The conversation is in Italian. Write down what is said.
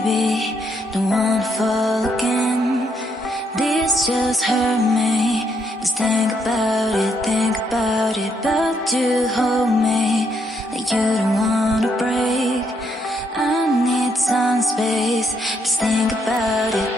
baby, don't wanna fall again. This just hurt me. Just think about it, but you hold me like you don't wanna break. I need some space, just think about it.